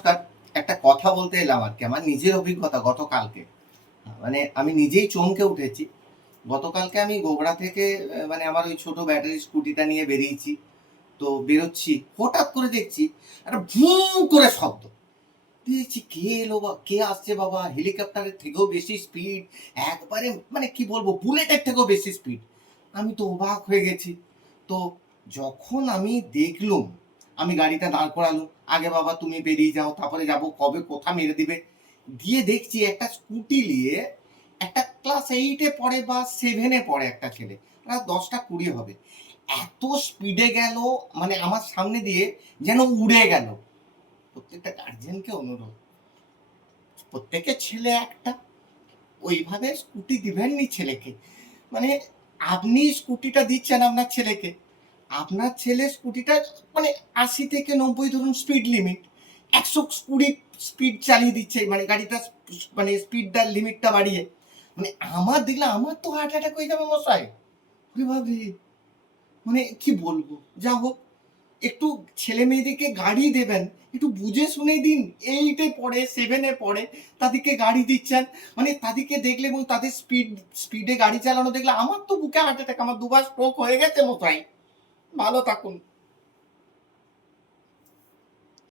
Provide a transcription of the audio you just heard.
নমস্কার। একটা কথা বলতে এলাম আরকি। আমার নিজের অভিজ্ঞতা গতকালকে। মানে আমি নিজেই চমকে উঠেছি। গতকালকে আমি গোগড়া থেকে মানে আমার ওই ছোট ব্যাটারি স্কুটিটা নিয়ে বেরিয়েছি। তো বেরোচ্ছি। হঠাৎ করে দেখছি একটা ভুঁ করে শব্দ। দেখছি কে এলো বা কে আসছে বাবা? হেলিকপ্টারের থেকেও বেশি স্পিড। একবারে মানে কি বলবো? বুলেটের থেকেও বেশি স্পিড। আমি তো অবাক হয়ে গেছি। তো যখন আমি দেখলুম, আমি গাড়িটা দাঁড় করালুম। আগে বাবা তুমি বেরিয়ে যাও, তারপরে যাবো কবে কোথা মেরে দিবে। দিয়ে দেখছি একটা স্কুটি নিয়ে একটা ক্লাস 8 এ পড়ে বা 7 এ পড়ে একটা ছেলে। 10টা 20 হবে। এত স্পিডে গেল মানে আমার সামনে দিয়ে যেন উড়ে গেল। প্রত্যেকটা গার্জিয়ানকে অনুরোধ, প্রত্যেকের ছেলে একটা, ওইভাবে স্কুটি দিবেননি ছেলেকে। মানে আপনি স্কুটিটা দিচ্ছেন আপনার ছেলেকে, আপনার ছেলে স্কুটিটা মানে ৮০ থেকে ৯০ ধরুন স্পিড লিমিট, ১২০ স্পিড চালিয়ে দিচ্ছে মানে গাড়িটা মানে স্পিডটা লিমিটটা বাড়িয়ে। মানে আমার দেখলে আমার তো হার্ট অ্যাটাক হয়ে যাবে মশাই। ওরে বাবারে! মানে কি বলবো? যা হোক, একটু ছেলে-মেয়েদেরকে গাড়ি দেবেন, একটু বুঝে শুনে দিন। 8 এ পড়ে, 7 এ পড়ে, তাদেরকে গাড়ি দিচ্ছেন। মানে তাদেরকে দেখলে এবং তাদের স্পিডে গাড়ি চালানো দেখলে আমার তো বুকে হার্ট অ্যাটাক, আমার দুবার স্ট্রোক হয়ে গেছে মশাই। ভালো থাকুন।